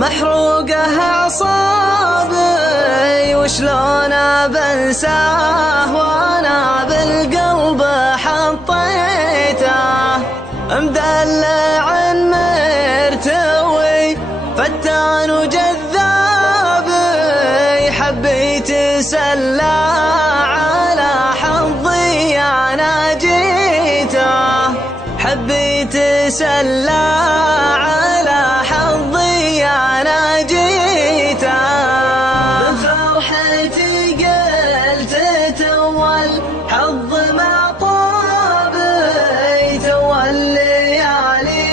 محروقه أعصابي وشلون بنساه وانا بالقلب حطيته، مدلع مرتوي فتان وجذاب، حبيت سلا على حظي انا جيته، حبيت سلا على حظي انا جيته، بفرحتي قلت تول حظ معطابي، تول الليالي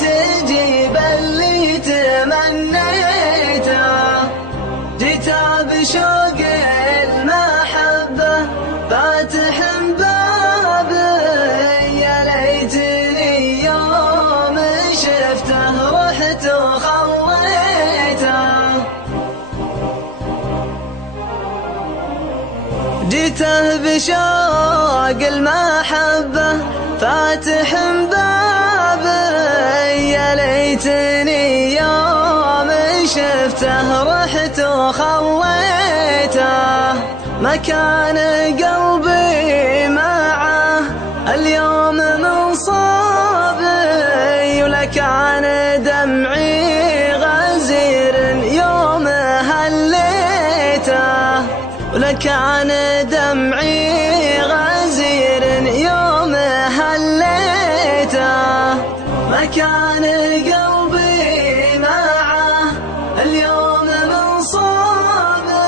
تجيب اللي تمنيته، جيته بشوق المحبة فاتح بابي، يا ليتني يوم شفته رحت وخليته، جيته بشوق المحبة فاتح بابي، يا ليتني يوم شفته رحت وخليته، مكان قلبي معه اليوم منصابي، ولكان دمعي غزير يوم هليته، ولكان دمعي غزير يوم هليته، مكان قلبي معه اليوم منصابي،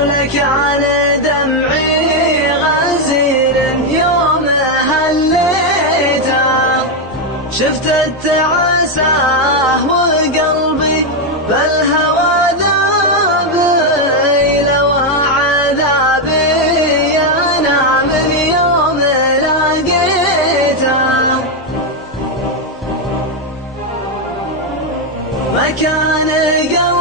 ولكان دمعي غزير يوم هليته، شفت التعاسة وقلبي بالهوى ذابي، لو عذابي أنا من يوم لقيته، مكان قلبي